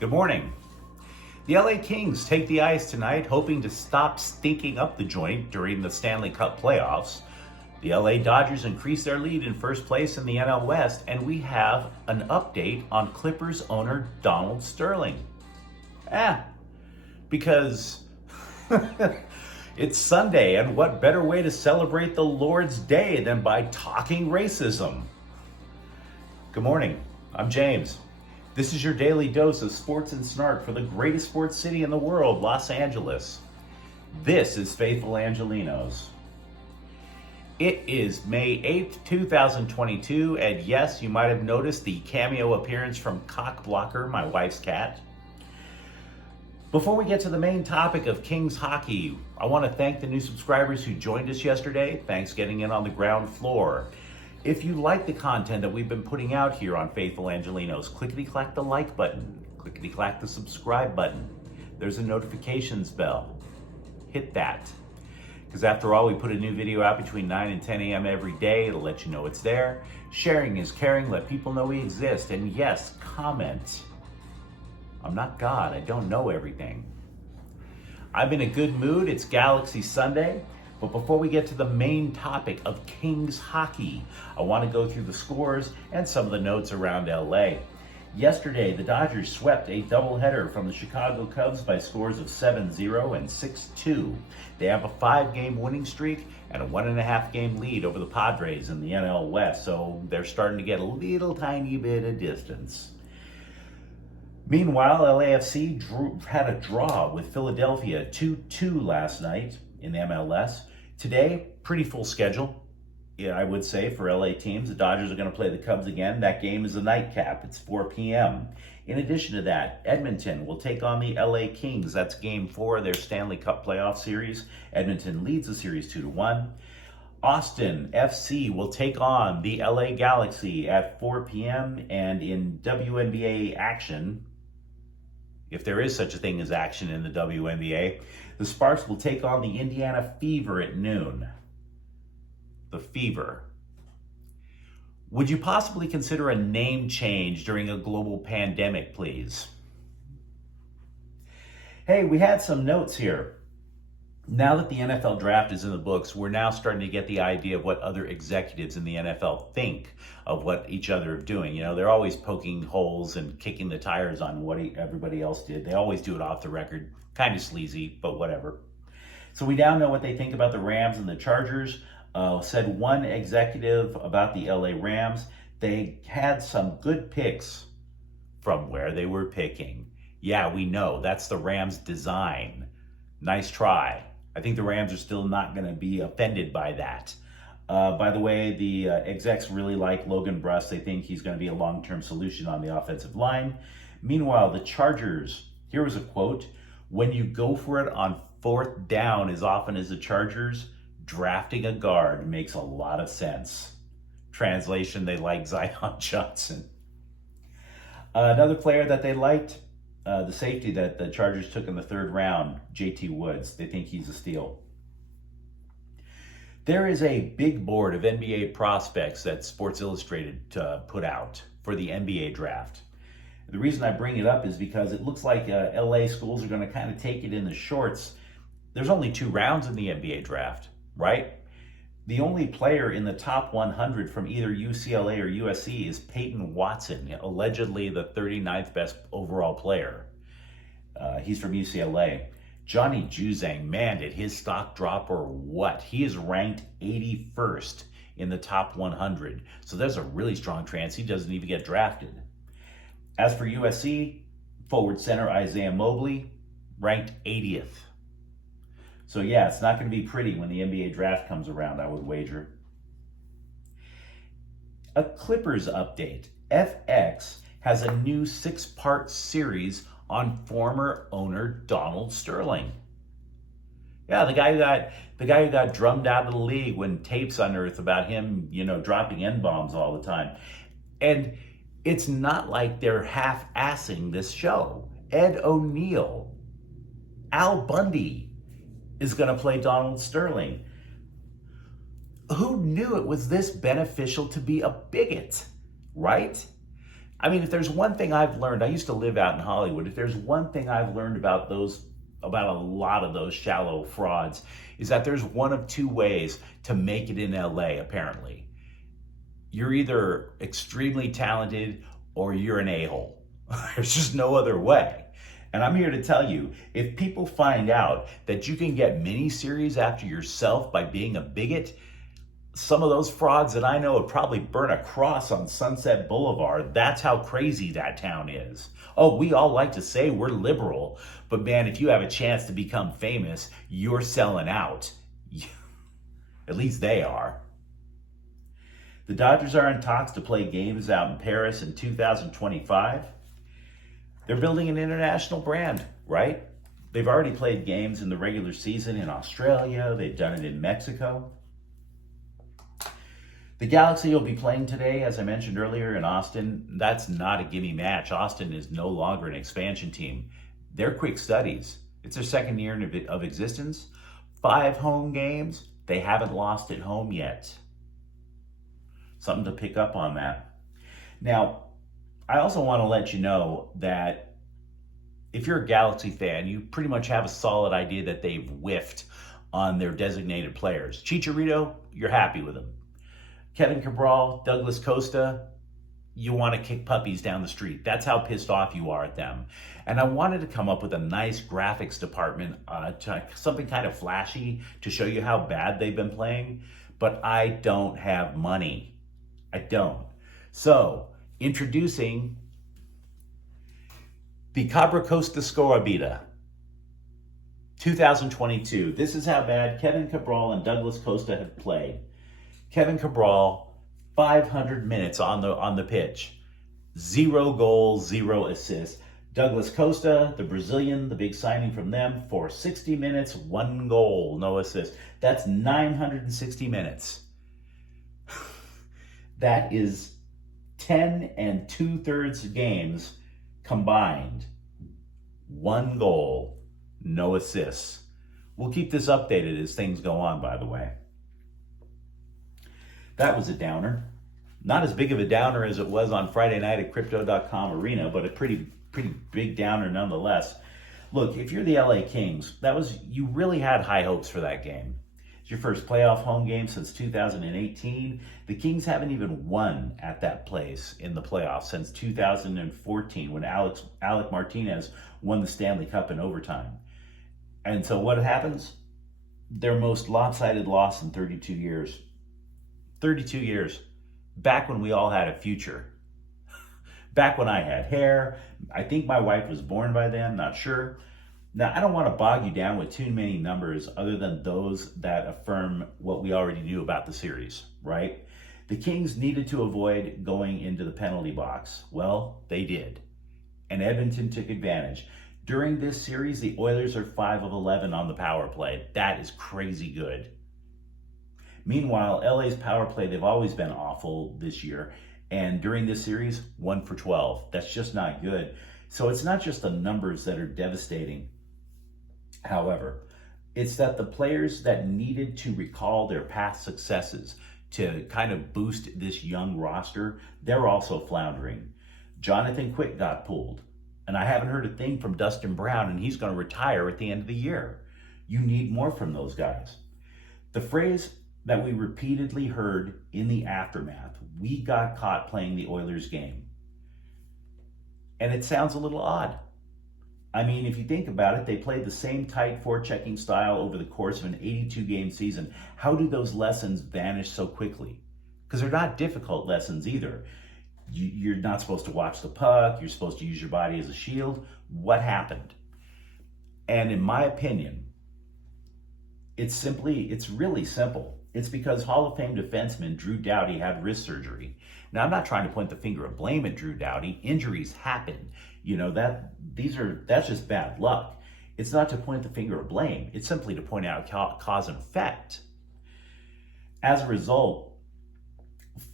Good morning. The LA Kings take the ice tonight, hoping to stop stinking up the joint during the Stanley Cup playoffs. The LA Dodgers increase their lead in first place in the NL West, and we have an update on Clippers owner Donald Sterling. Because it's Sunday, and what better way to celebrate the Lord's Day than by talking racism? Good morning, I'm James. This is your daily dose of sports and snark for the greatest sports city in the world, Los Angeles. This is Faithful Angelenos. It is May 8th, 2022, and yes, you might have noticed the cameo appearance from Cockblocker, my wife's cat. Before we get to the main topic of Kings hockey, I want to thank the new subscribers who joined us yesterday. Thanks getting in on the ground floor. If you like the content that we've been putting out here on Faithful Angelenos, clickety-clack the like button, clickety-clack the subscribe button. There's a notifications bell. Hit that. Because after all, we put a new video out between 9 and 10 a.m. every day. It'll let you know it's there. Sharing is caring. Let people know we exist. And yes, comment. I'm not God. I don't know everything. I'm in a good mood. It's Galaxy Sunday. But before we get to the main topic of Kings hockey, I want to go through the scores and some of the notes around LA. Yesterday, the Dodgers swept a doubleheader from the Chicago Cubs by scores of 7-0 and 6-2. They have a 5-game winning streak and a 1.5-game lead over the Padres in the NL West, so they're starting to get a little tiny bit of distance. Meanwhile, LAFC had a draw with Philadelphia 2-2 last night in MLS. Today, pretty full schedule, I would say, for LA teams. The Dodgers are going to play the Cubs again. That game is a nightcap. It's 4 p.m. In addition to that, Edmonton will take on the LA Kings. That's Game 4 of their Stanley Cup playoff series. Edmonton leads the series 2-1. Austin FC will take on the LA Galaxy at 4 p.m. And in WNBA action, if there is such a thing as action in the WNBA, the Sparks will take on the Indiana Fever at noon. The Fever. Would you possibly consider a name change during a global pandemic, please? Hey, we had some notes here. Now that the NFL draft is in the books, we're now starting to get the idea of what other executives in the NFL think of what each other are doing. You know, they're always poking holes and kicking the tires on what everybody else did. They always do it off the record. Kind of sleazy, but whatever. So we now know what they think about the Rams and the Chargers. Said one executive about the LA Rams, they had some good picks from where they were picking. Yeah, we know. That's the Rams' design. Nice try. I think the Rams are still not going to be offended by that. By the way, the execs really like Logan Bruss. They think he's going to be a long-term solution on the offensive line. Meanwhile, the Chargers, here was a quote, "When you go for it on 4th down as often as the Chargers, drafting a guard makes a lot of sense." Translation, they like Zion Johnson. Another player that they liked, the safety that the Chargers took in the 3rd round, JT Woods. They think he's a steal. There is a big board of NBA prospects that Sports Illustrated put out for the NBA draft. The reason I bring it up is because it looks like LA schools are going to kind of take it in the shorts. There's only 2 rounds in the NBA draft, right? The only player in the top 100 from either UCLA or USC is Peyton Watson, allegedly the 39th best overall player. He's from UCLA. Johnny Juzang, man, did his stock drop or what? He is ranked 81st in the top 100. So there's a really strong chance he doesn't even get drafted. As for USC, forward center Isaiah Mobley, ranked 80th. So yeah, it's not going to be pretty when the NBA draft comes around, I would wager. A Clippers update. FX has a new 6-part series on former owner Donald Sterling. Yeah, the guy who got drummed out of the league when tapes unearthed about him, dropping N-bombs all the time. And it's not like they're half-assing this show. Ed O'Neill, Al Bundy is going to play Donald Sterling. Who knew it was this beneficial to be a bigot, right? I mean, if there's one thing I've learned, I used to live out in Hollywood. If there's one thing I've learned about a lot of those shallow frauds, is that there's one of two ways to make it in LA, apparently. You're either extremely talented or you're an a-hole. There's just no other way. And I'm here to tell you, if people find out that you can get miniseries after yourself by being a bigot, some of those frauds that I know would probably burn a cross on Sunset Boulevard. That's how crazy that town is. Oh, we all like to say we're liberal, but man, if you have a chance to become famous, you're selling out. At least they are. The Dodgers are in talks to play games out in Paris in 2025. They're building an international brand, right? They've already played games in the regular season in Australia. They've done it in Mexico. The Galaxy will be playing today, as I mentioned earlier, in Austin. That's not a gimme match. Austin is no longer an expansion team. They're quick studies. It's their second year of existence. 5 home games. They haven't lost at home yet. Something to pick up on that. Now, I also want to let you know that if you're a Galaxy fan, you pretty much have a solid idea that they've whiffed on their designated players. Chicharito, you're happy with him. Kevin Cabral, Douglas Costa, you want to kick puppies down the street. That's how pissed off you are at them. And I wanted to come up with a nice graphics department, something kind of flashy to show you how bad they've been playing, but I don't have money. I don't. So, introducing the Cabra Costa Scorabita 2022. This is how bad Kevin Cabral and Douglas Costa have played. Kevin Cabral, 500 minutes on the pitch. 0 goals, 0 assists. Douglas Costa, the Brazilian, the big signing from them, for 60 minutes, 1 goal, no assist. That's 960 minutes. That is 10 2/3 games combined. 1 goal, no assists. We'll keep this updated as things go on, by the way. That was a downer. Not as big of a downer as it was on Friday night at Crypto.com Arena, but a pretty big downer nonetheless. Look, if you're the LA Kings, you really had high hopes for that game. It's your first playoff home game since 2018. The Kings haven't even won at that place in the playoffs since 2014 when Alec Martinez won the Stanley Cup in overtime. And so what happens? Their most lopsided loss in 32 years. 32 years. Back when we all had a future. Back when I had hair. I think my wife was born by then, not sure. Now, I don't want to bog you down with too many numbers other than those that affirm what we already knew about the series, right? The Kings needed to avoid going into the penalty box. Well, they did. And Edmonton took advantage. During this series, the Oilers are 5 of 11 on the power play. That is crazy good. Meanwhile, LA's power play, they've always been awful this year. And during this series, 1 for 12. That's just not good. So it's not just the numbers that are devastating. However, it's that the players that needed to recall their past successes to kind of boost this young roster, they're also floundering. Jonathan Quick got pulled. And I haven't heard a thing from Dustin Brown, and he's going to retire at the end of the year. You need more from those guys. The phrase that we repeatedly heard in the aftermath, we got caught playing the Oilers game. And it sounds a little odd. I mean, if you think about it, they played the same tight forechecking style over the course of an 82-game season. How do those lessons vanish so quickly? Because they're not difficult lessons either. You're not supposed to watch the puck. You're supposed to use your body as a shield. What happened? And in my opinion, it's really simple. It's because Hall of Fame defenseman Drew Doughty had wrist surgery. Now, I'm not trying to point the finger of blame at Drew Doughty. Injuries happen. You know, that's just bad luck. It's not to point the finger of blame. It's simply to point out cause and effect. As a result,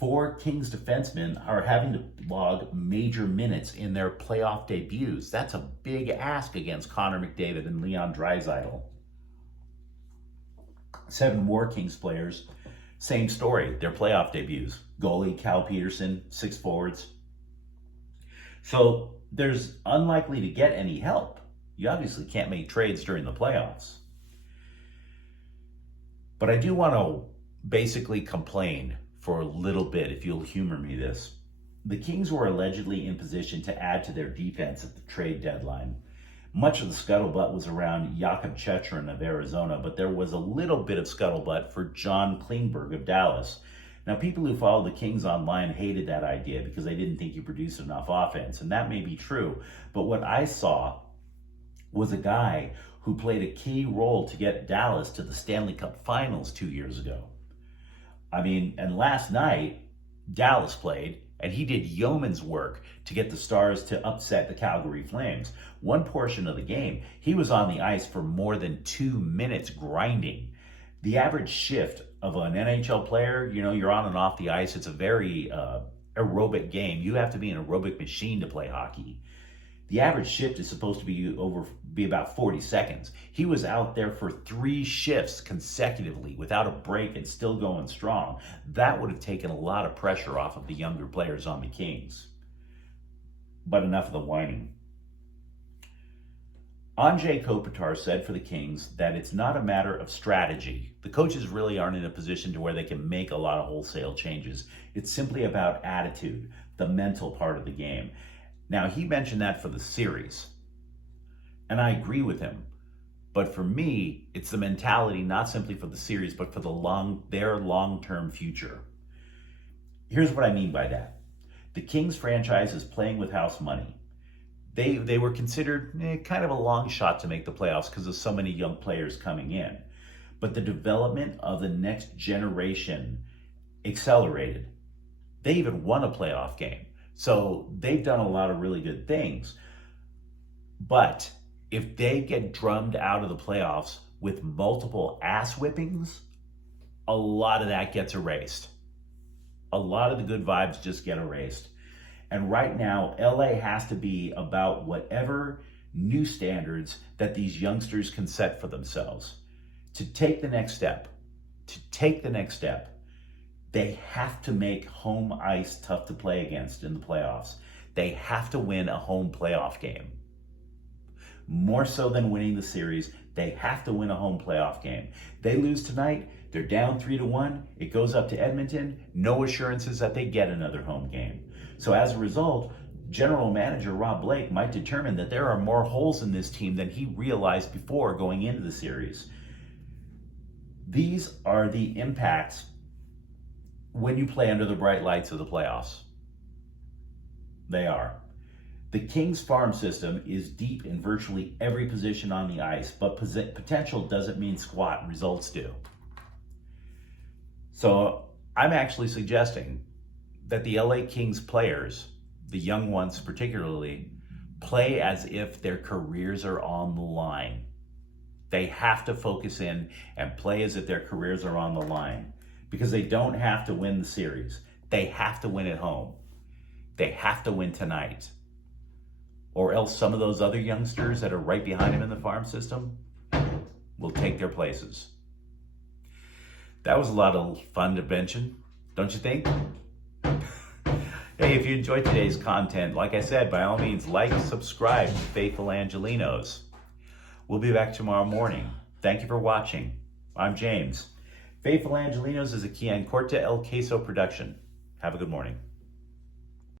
4 Kings defensemen are having to log major minutes in their playoff debuts. That's a big ask against Connor McDavid and Leon Draisaitl. 7 more Kings players, same story, their playoff debuts. Goalie Cal Peterson, 6 forwards. So there's unlikely to get any help. You obviously can't make trades during the playoffs. But I do want to basically complain for a little bit, if you'll humor me this. The Kings were allegedly in position to add to their defense at the trade deadline. Much of the scuttlebutt was around Jakob Chychrun of Arizona, but there was a little bit of scuttlebutt for John Klingberg of Dallas. Now, people who follow the Kings online hated that idea because they didn't think he produced enough offense, and that may be true. But what I saw was a guy who played a key role to get Dallas to the Stanley Cup Finals 2 years ago. And last night, Dallas played, and he did yeoman's work to get the Stars to upset the Calgary Flames. One portion of the game, he was on the ice for more than 2 minutes grinding. The average shift of an NHL player, you're on and off the ice. It's a very aerobic game. You have to be an aerobic machine to play hockey. The average shift is supposed to be about 40 seconds. He was out there for 3 shifts consecutively without a break and still going strong. That would have taken a lot of pressure off of the younger players on the Kings. But enough of the whining. Anze Kopitar said for the Kings that it's not a matter of strategy. The coaches really aren't in a position to where they can make a lot of wholesale changes. It's simply about attitude, the mental part of the game. Now, he mentioned that for the series, and I agree with him. But for me, it's the mentality, not simply for the series, but for their long-term future. Here's what I mean by that. The Kings franchise is playing with house money. They were considered kind of a long shot to make the playoffs because of so many young players coming in. But the development of the next generation accelerated. They even won a playoff game. So they've done a lot of really good things. But if they get drummed out of the playoffs with multiple ass whippings, a lot of that gets erased. A lot of the good vibes just get erased. And right now, LA has to be about whatever new standards that these youngsters can set for themselves. To take the next step, they have to make home ice tough to play against in the playoffs. They have to win a home playoff game. More so than winning the series, they have to win a home playoff game. They lose tonight, they're down 3-1. It goes up to Edmonton. No assurances that they get another home game. So as a result, General Manager Rob Blake might determine that there are more holes in this team than he realized before going into the series. These are the impacts when you play under the bright lights of the playoffs. They are. The Kings farm system is deep in virtually every position on the ice, but potential doesn't mean squat, results do. So I'm actually suggesting that the LA Kings players, the young ones particularly, play as if their careers are on the line. They have to focus in and play as if their careers are on the line because they don't have to win the series. They have to win at home. They have to win tonight. Or else some of those other youngsters that are right behind him in the farm system will take their places. That was a lot of fun to mention, don't you think? Hey, if you enjoyed today's content, like I said, by all means, like, subscribe to Faithful Angelenos. We'll be back tomorrow morning. Thank you for watching. I'm James. Faithful Angelenos is a Quian Corte El Queso production. Have a good morning.